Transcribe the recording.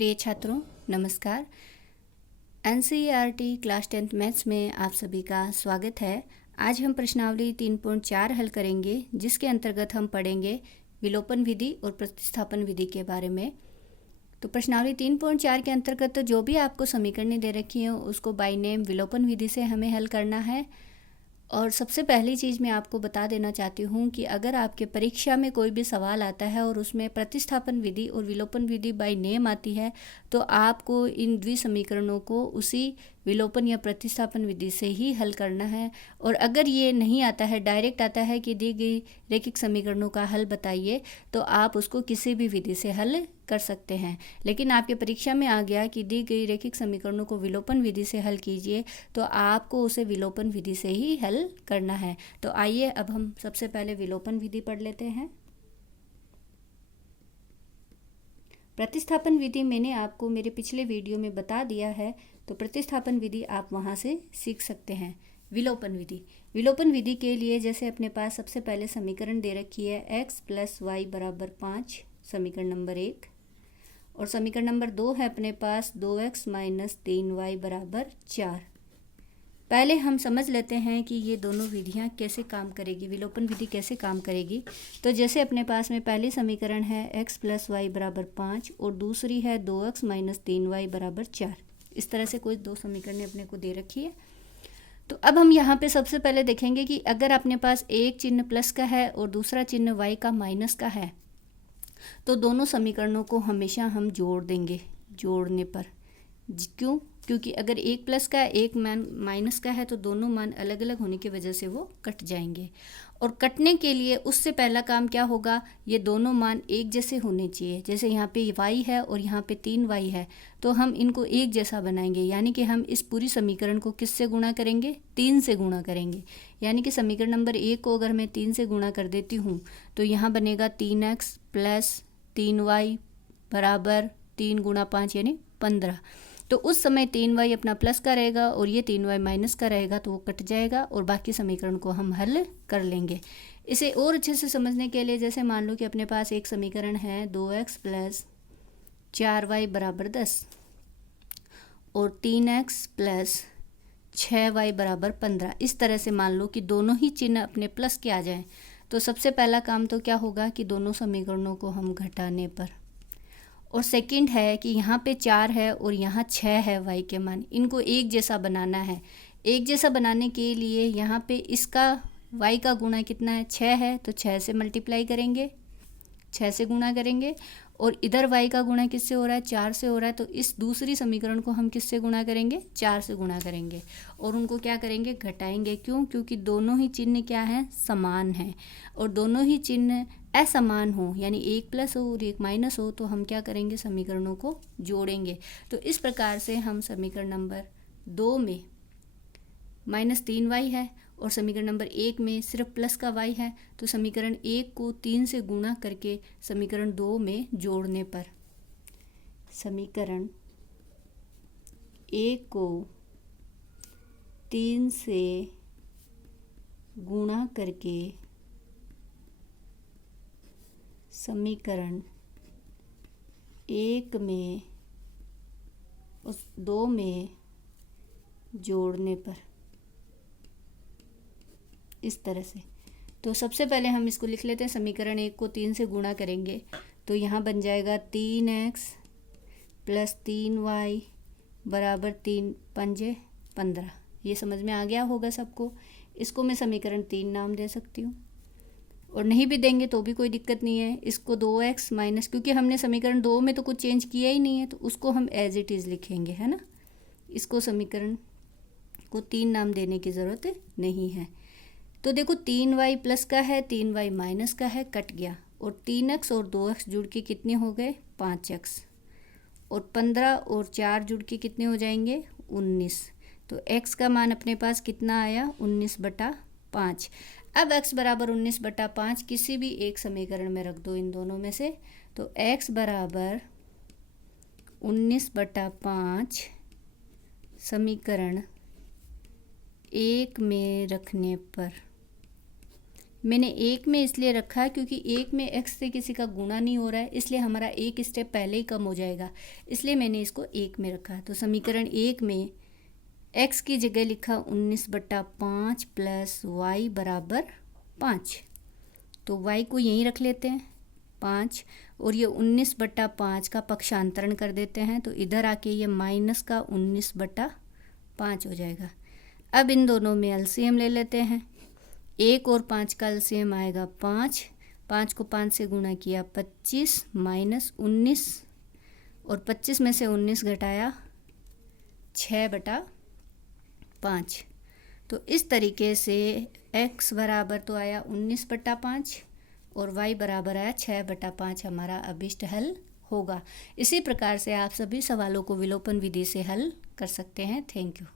प्रिय छात्रों, नमस्कार। एनसीईआरटी क्लास 10th मैथ्स में आप सभी का स्वागत है। आज हम प्रश्नावली 3.4 हल करेंगे, जिसके अंतर्गत हम पढ़ेंगे विलोपन विधि और प्रतिस्थापन विधि के बारे में। तो प्रश्नावली 3.4 के अंतर्गत तो जो भी आपको समीकरणें दे रखी हैं उसको बाय नेम विलोपन विधि से हमें हल करना है। और सबसे पहली चीज़ मैं आपको बता देना चाहती हूँ कि अगर आपके परीक्षा में कोई भी सवाल आता है और उसमें प्रतिस्थापन विधि और विलोपन विधि बाय नेम आती है, तो आपको इन द्विसमीकरणों को उसी विलोपन या प्रतिस्थापन विधि से ही हल करना है। और अगर ये नहीं आता है, डायरेक्ट आता है कि दी गई रैखिक समीकरणों का हल बताइए, तो आप उसको किसी भी विधि से हल कर सकते हैं। लेकिन आपके परीक्षा में आ गया कि दी गई रैखिक समीकरणों को विलोपन विधि से हल कीजिए, तो आपको उसे विलोपन विधि से ही हल करना है। तो आइए अब हम सबसे पहले विलोपन विधि पढ़ लेते हैं। प्रतिस्थापन विधि मैंने आपको मेरे पिछले वीडियो में बता दिया है, तो प्रतिस्थापन विधि आप वहाँ से सीख सकते हैं। विलोपन विधि के लिए जैसे अपने पास सबसे पहले समीकरण दे रखी है x + y = 5, समीकरण नंबर 1। और समीकरण नंबर 2 है अपने पास 2x - 3y = 4। पहले हम समझ लेते हैं कि ये दोनों विधियां कैसे काम करेगी, विलोपन विधि कैसे काम करेगी। तो जैसे अपने पास में पहली समीकरण है x + y = 5 और दूसरी है 2x - 3y = 4। इस तरह से कोई दो समीकरणें अपने को दे रखी है। तो अब हम यहाँ पे सबसे पहले देखेंगे कि अगर अपने पास एक चिन्ह प्लस का है और दूसरा चिन्ह y का माइनस का है, तो दोनों समीकरणों को हमेशा हम जोड़ देंगे जोड़ने पर। क्यों? क्योंकि अगर एक प्लस का एक मान माइनस का है तो दोनों मान अलग अलग होने की वजह से वो कट जाएंगे। और कटने के लिए उससे पहला काम क्या होगा, ये दोनों मान एक जैसे होने चाहिए। जैसे यहाँ पे y है और यहाँ पे 3y है, तो हम इनको एक जैसा बनाएंगे। यानी कि हम इस पूरी समीकरण को किससे गुणा करेंगे? 3 से गुणा करेंगे। यानी कि समीकरण नंबर 1 को अगर मैं 3 से गुणा कर देती हूँ तो यहाँ बनेगा 3x + 3y = 3 × 5 यानी 15। तो उस समय 3y अपना प्लस का रहेगा और ये 3y माइनस का रहेगा, तो वो कट जाएगा और बाकी समीकरण को हम हल कर लेंगे। इसे और अच्छे से समझने के लिए जैसे मान लो कि अपने पास एक समीकरण है 2x + 4y = 10 और 3x + 6y = 15। इस तरह से मान लो कि दोनों ही चिन्ह अपने प्लस के आ जाएं, तो सबसे पहला काम तो क्या होगा कि दोनों समीकरणों को हम घटाने पर। और सेकंड है कि यहाँ पे 4 है और यहाँ 6 है y के मान, इनको एक जैसा बनाना है। एक जैसा बनाने के लिए यहाँ पे इसका y का गुणा कितना है? 6 है, तो 6 से मल्टीप्लाई करेंगे, 6 से गुणा करेंगे। और इधर y का गुणा किससे हो रहा है? 4 से हो रहा है, तो इस दूसरी समीकरण को हम किससे गुणा करेंगे? 4 से गुणा करेंगे। और उनको क्या करेंगे? घटाएंगे। क्यों? क्योंकि दोनों ही चिन्ह क्या हैं? समान हैं। और दोनों ही चिन्ह असमान हो, यानी एक प्लस हो और एक माइनस हो, तो हम क्या करेंगे? समीकरणों को जोड़ेंगे। तो इस प्रकार से हम समीकरण नंबर 2 में -3y है और समीकरण नंबर 1 में सिर्फ प्लस का y है, तो समीकरण 1 को 3 से गुणा करके समीकरण 2 में जोड़ने पर समीकरण 1 को 3 से गुणा करके समीकरण 1 में उस 2 में जोड़ने पर इस तरह से। तो सबसे पहले हम इसको लिख लेते हैं। समीकरण 1 को 3 से गुणा करेंगे तो यहाँ बन जाएगा 3x + 3y = 3 × 5 = 15। ये समझ में आ गया होगा सबको। इसको मैं समीकरण 3 नाम दे सकती हूँ, और नहीं भी देंगे तो भी कोई दिक्कत नहीं है। इसको 2x माइनस, क्योंकि हमने समीकरण 2 में तो कुछ चेंज किया ही नहीं है, तो उसको हम एज इट इज़ लिखेंगे, है ना। इसको समीकरण को 3 नाम देने की ज़रूरत नहीं है। तो देखो 3y प्लस का है, 3y माइनस का है, कट गया। और 3x और 2x जुड़ के कितने हो गए? 5x। और 15 और 4 जुड़ के कितने हो जाएंगे? 19। तो x का मान अपने पास कितना आया? 19/5। अब x = 19/5 किसी भी एक समीकरण में रख दो इन दोनों में से, तो x = 19/5 समीकरण 1 में रखने पर मैंने एक में इसलिए रखा है क्योंकि एक में x से किसी का गुणा नहीं हो रहा है, इसलिए हमारा एक स्टेप पहले ही कम हो जाएगा, इसलिए मैंने इसको एक में रखा। तो समीकरण एक में x की जगह लिखा 19/5 प्लस y बराबर 5। तो y को यहीं रख लेते हैं 5, और ये 19/5 का पक्षांतरण कर देते हैं, तो इधर आके ये माइनस का 19/5 हो जाएगा। अब इन दोनों में एलसीएम ले लेते हैं। 1 और 5 का एलसीएम आएगा 5, 5 को 5 से गुणा किया 25 माइनस 19, और 25 में से 19 घटाया 6/5। तो इस तरीके से x बराबर तो आया 19/5 और y बराबर आया 6/5 हमारा अभिष्ट हल होगा। इसी प्रकार से आप सभी सवालों को विलोपन विधि से हल कर सकते हैं। Thank you.